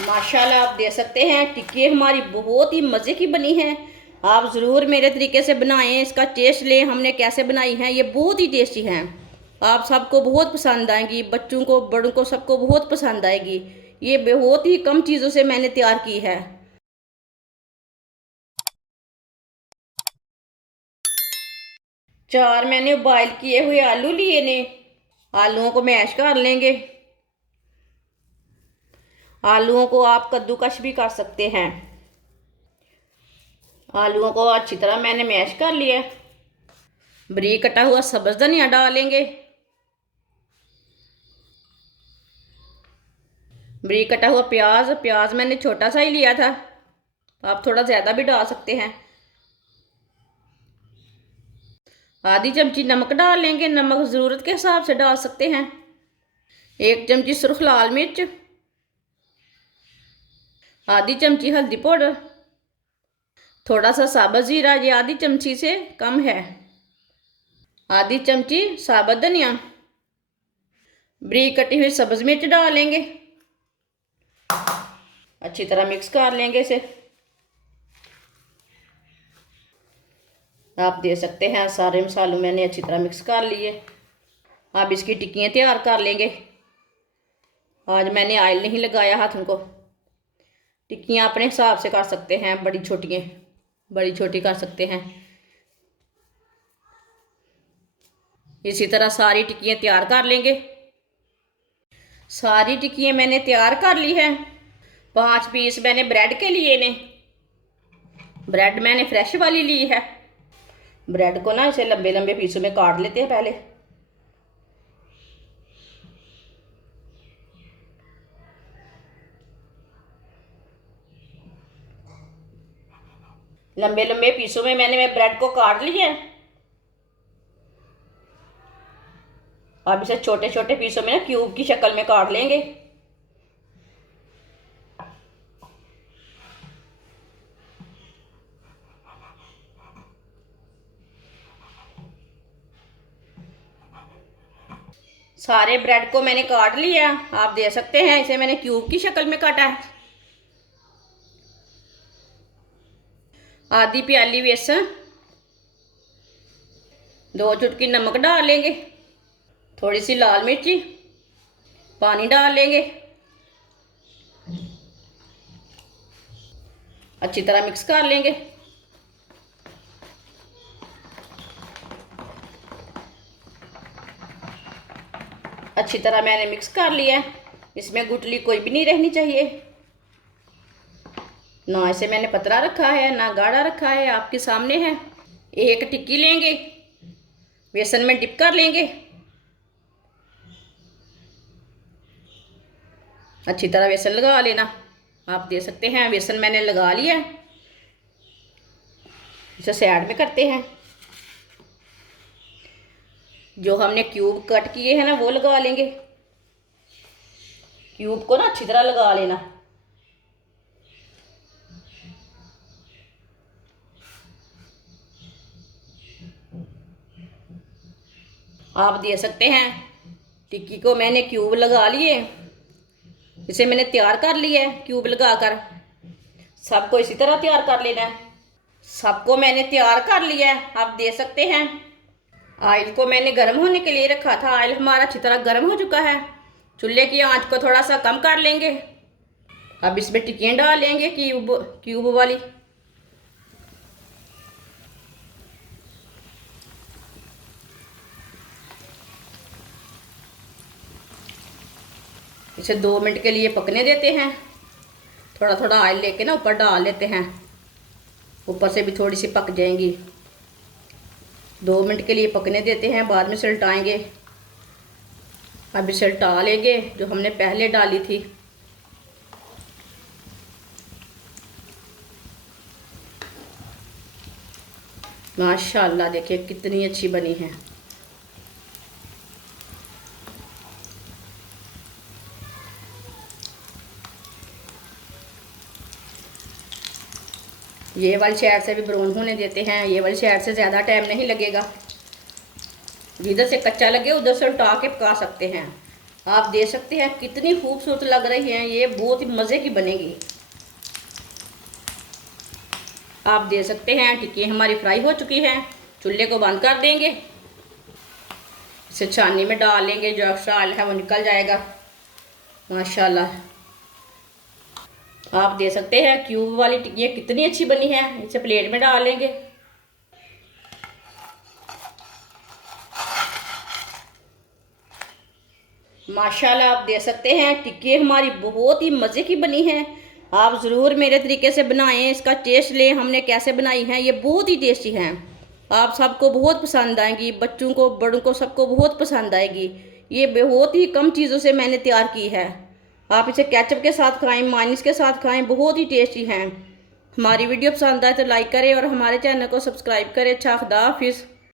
माशाल्लाह आप देख सकते हैं टिक्की हमारी बहुत ही मज़े की बनी है। आप ज़रूर मेरे तरीके से बनाएं, इसका टेस्ट लें हमने कैसे बनाई है। ये बहुत ही टेस्टी हैं, आप सबको बहुत पसंद आएंगी, बच्चों को बड़ों को सबको बहुत पसंद आएगी। ये बहुत ही कम चीज़ों से मैंने तैयार की है। चार मैंने बॉयल किए हुए आलू लिए ने, आलूओं को मैश कर लेंगे। आलूओं को आप कद्दूकश भी कर सकते हैं। आलूओं को अच्छी तरह मैंने मैश कर लिया। बारीक कटा हुआ सब्ज़ धनिया डालेंगे। बारीक कटा हुआ प्याज, प्याज मैंने छोटा सा ही लिया था, आप थोड़ा ज़्यादा भी डाल सकते हैं। आधी चमची नमक डाल लेंगे, नमक ज़रूरत के हिसाब से डाल सकते हैं। एक चमची सुर्ख लाल मिर्च, आधी चमची हल्दी पाउडर, थोड़ा सा साबुत ज़ीरा, ये आधी चमची से कम है। आधी चमची साबुत धनिया, बारीक कटी हुई सब्ज़ मिर्च डालेंगे। अच्छी तरह मिक्स कर लेंगे इसे। आप देख सकते हैं सारे मसालों मैंने अच्छी तरह मिक्स कर लिए। अब इसकी टिक्कियाँ तैयार कर लेंगे। आज मैंने ऑयल नहीं लगाया हाथों को। टिक्कियाँ अपने हिसाब से कर सकते हैं, बड़ी छोटी कर सकते हैं। इसी तरह सारी टिक्कियाँ तैयार कर लेंगे। सारी टिक्कियाँ मैंने तैयार कर ली है। 5 पीस मैंने ब्रेड के लिए ने, ब्रेड मैंने फ्रेश वाली ली है। ब्रेड को ना इसे लंबे लंबे पीसों में काट लेते हैं पहले। लंबे लंबे पीसों में मैंने ब्रेड को काट लिया है। अब इसे छोटे छोटे पीसों में ना क्यूब की शक्ल में काट लेंगे। सारे ब्रेड को मैंने काट लिया, आप देख सकते हैं इसे मैंने क्यूब की शक्ल में काटा है। आधी प्याली बेसन, 2 चुटकी नमक डाल लेंगे, थोड़ी सी लाल मिर्ची, पानी डाल लेंगे। अच्छी तरह मिक्स कर लेंगे। अच्छी तरह मैंने मिक्स कर लिया। इसमें गुठली कोई भी नहीं रहनी चाहिए। ना इसे मैंने पतला रखा है ना गाढ़ा रखा है, आपके सामने है। एक टिक्की लेंगे, बेसन में डिप कर लेंगे। अच्छी तरह बेसन लगा लेना। आप देख सकते हैं बेसन मैंने लगा लिया। इसे साइड में करते हैं। जो हमने क्यूब कट किए हैं ना वो लगा लेंगे। क्यूब को ना अच्छी तरह लगा लेना। आप देख सकते हैं टिक्की को मैंने क्यूब लगा लिए। इसे मैंने तैयार कर लिया है क्यूब लगाकर। सबको इसी तरह तैयार कर लेना है। सबको मैंने तैयार कर लिया है, आप देख सकते हैं। ऑयल को मैंने गर्म होने के लिए रखा था। ऑयल हमारा अच्छी तरह गर्म हो चुका है। चूल्हे की आंच को थोड़ा सा कम कर लेंगे। अब इसमें टिक्कियाँ डाल लेंगे क्यूब क्यूब वाली। इसे 2 मिनट के लिए पकने देते हैं। थोड़ा थोड़ा ऑयल लेके ना ऊपर डाल लेते हैं, ऊपर से भी थोड़ी सी पक जाएंगी। 2 मिनट के लिए पकने देते हैं, बाद में सलटाएंगे। अभी सलटा लेंगे जो हमने पहले डाली थी। माशाल्लाह देखिए कितनी अच्छी बनी है। ये वाली साइड से भी ब्राउन होने देते हैं। ये वाली साइड से ज़्यादा टाइम नहीं लगेगा। जिधर से कच्चा लगे उधर से उल्टा के पका सकते हैं। आप देख सकते हैं कितनी खूबसूरत लग रही हैं, ये बहुत ही मज़े की बनेगी। आप देख सकते हैं टिक्की हमारी फ्राई हो चुकी है। चूल्हे को बंद कर देंगे, इसे छाननी में डाल लेंगे, जो एक्स्ट्रा ऑयल है वो निकल जाएगा। माशाल्लाह आप देख सकते हैं क्यूब वाली टिक्कियाँ कितनी अच्छी बनी है। इसे प्लेट में डाल लेंगे। माशाल्लाह आप देख सकते हैं टिक्की हमारी बहुत ही मज़े की बनी है। आप ज़रूर मेरे तरीके से बनाएं, इसका टेस्ट लें हमने कैसे बनाई है। ये बहुत ही टेस्टी हैं, आप सबको बहुत पसंद आएंगी, बच्चों को बड़ों को सबको बहुत पसंद आएगी। ये बहुत ही कम चीज़ों से मैंने तैयार की है। आप इसे केचप के साथ खाएं, मायोनीज के साथ खाएं, बहुत ही टेस्टी हैं। हमारी वीडियो पसंद आए तो लाइक करें और हमारे चैनल को सब्सक्राइब करें। अच्छा, खुदा हाफिज़।